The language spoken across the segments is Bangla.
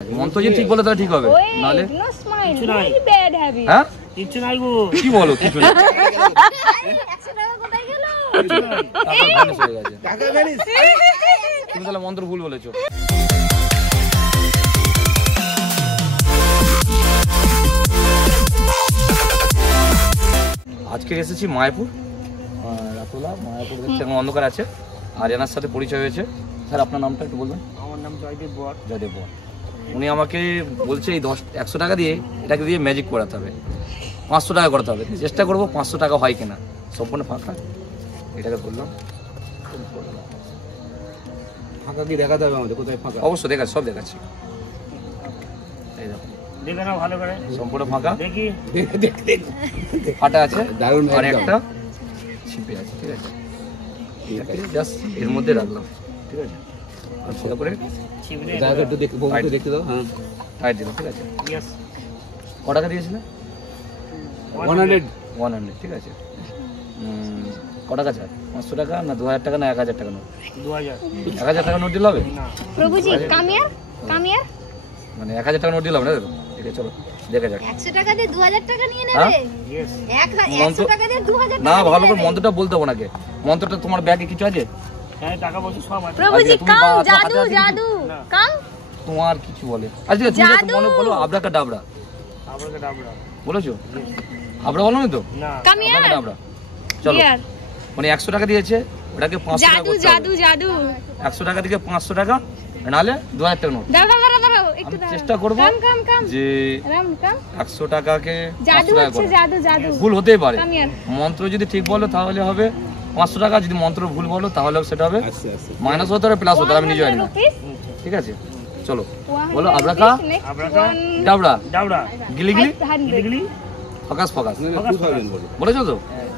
মন্ত্র যদি ঠিক বলে তাহলে ঠিক হবে, নাহলে কিছু নাই। হ্যাঁ কিছু নাই গো। কি বলো কিছু না, টাকা ভ্যানিশ হয়ে গেছে। তুমি তাহলে মন্ত্র ভুল বলেছো। আজকে এসেছি মায়াপুর, রাতুলা মায়াপুর দেখছি এখন অন্ধকার আছে। আর এনার সাথে পরিচয় হয়েছে। স্যার আপনার নামটা একটু বলবেন? আমার নাম জয়দেব বর। জয়দেব বর। উনি আমাকে বলছে এই 100 টাকা দিয়ে এটাকে দিয়ে ম্যাজিক করাতে হবে, 500 টাকা করতে হবে। চেষ্টা করবো 500 টাকা হয় কিনা। সম্পূর্ণ ফাঁকা, এটাকে বললাম ফাঁকা কি দেখাতে হবে আমাদের? কোথায় ফাঁকা? অবশ্যই দেখাচ্ছি, সব দেখাচ্ছি। এই দেখো দেখে নাও ভালো করে। সম্পূর্ণ ফাঁকা, দেখি। ফাটা আছে, দারুণ আর একদম। একটা ছিপে আছে। ঠিক আছে, এটাকে জাস্ট এর মধ্যে রাখলাম। ঠিক আছে, আর সেটা করে ছিপড়ে জায়গা একটু দেখতে বউ একটু দেখতে দাও। হ্যাঁ, টাইট দিলাম। ঠিক আছে, ইয়েস। ক টাকা দিয়েছিলেন? 100 100। ঠিক আছে, ক টাকা চাই? 500 টাকা না 2000 টাকা না 1000 টাকা নোট? 2000। 1000 টাকা নোট দিলে হবে? না। প্রভুজি কামিয়ার মানে 1000 টাকা নোট দিলাম না? ঠিক আছে, চলো দেখে যাক। 100 টাকা দিয়ে 2000 টাকা নিয়ে হ্যাঁ? নেবে? ইয়েস। 100 টাকা দিয়ে 2000 না, টাকা ভালো করে মন্ত্রটা বলতে হবে নাকি? মন্ত্রটা তোমার ব্যাগে কিছু আছে? হ্যাঁ, টাকা পয়সা সব আছে। প্রভুজি তুমি কাম বা- জাদু হাতে হাতে জাদু না। কাম তোমার কিছু বলে? আচ্ছা ঠিক আছে, তুমি জাদু। মনে বলো আবরা ডাবরা আপনাকে ডাবরা। বলেছো? আবরা বলো না তো? না। কামিয়ার আবরা ডাবরা। চলো, ইয়ার মানে 100 টাকা দিয়েছে, ওটাকে 500 টাকা জাদু করতে জাদু হবে। জাদু 100 টাকা থেকে 500 টাকা, নাহলে 2000 টাকা নোট। দাঁড়াও একটু আমি দাঁড়াও। চেষ্টা করবো কাম যে কাম 100 টাকাকে জাদু 500 টাকা হচ্ছে করে। জাদু জাদু ভুল হতেই পারে, কামিয়ার মন্ত্র যদি ঠিক বলো তাহলে হবে 500 টাকা, যদি মন্ত্র ভুল বলো তাহলে সেটা হবে আচ্ছা আচ্ছা। মাইনাস হতে হবে প্লাস হতে হবে, আমি নিজে জানি না। ঠিক আছে, চলো বলো আবরাকা আবরাকা ডাবরা ডাবরা। গিলি গিলি গিলি। ফোকাস ফোকাস, না, 2000 বলো। বলেছো তো?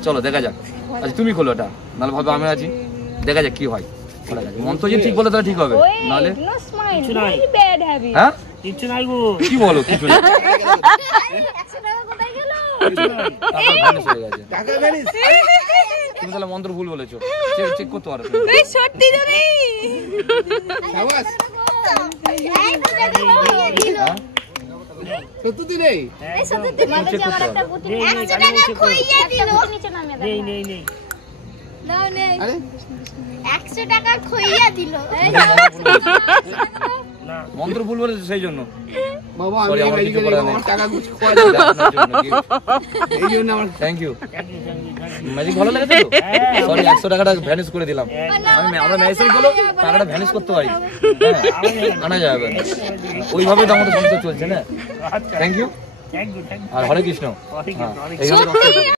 চলো দেখা যাক। আচ্ছা তুমি খোলো এটা, নাহলে ভাবে আমি আছি। দেখা যাক কি হয়। বলা যাক, মন্ত্র যদি ঠিক বলে তাহলে ঠিক হবে, নাহলে কিছু নাই। হ্যাঁ কিছু নাই গো। কি বলো কিছু না, 100 টাকা কোথায় গেল? টাকা ভ্যানিশ হয়ে গেছে। টাকা ভ্যানিশ। তুমি তাহলে মন্ত্র ভুল বলেছো, চেক করতে পারো। এই সত্যি জানি শাবাশ। এই তো জাদু হয়ে দিল। হ্যাঁ সত্যি তো নেই। এই সত্যি মানে যে আমার একটা পুঁতি 100 টাকা খইয়া দিল। নিচে নামিয়ে দাও। নেই নেই নেই। নাও নেই আরে 100 টাকা খইয়া দিল। না। মন্ত্র ভুল বলেছো সেই জন্য। বাবা আমি Sorry, এই আমার ম্যাজিক কিছু করে করার নেই। আমার টাকা গুছ খোয়া যাবে। এই জন্য আমার thank you. Thank you, thank you, thank you. Magic ভালো লেগেছে তো? সরি 100 টাকাটা ভ্যানিশ করে দিলাম। আমরা ম্যাজিক গুলো টাকাটা ভ্যানিশ করতে পারি, হ্যাঁ আনা যাবে। ওইভাবে তো আমাদের সংসার চলছে না। আচ্ছা। Thank you. Thank you, thank you. আর হরে কৃষ্ণ। হরে কৃষ্ণ, হ্যাঁ, হরে এইভাবে সত্যি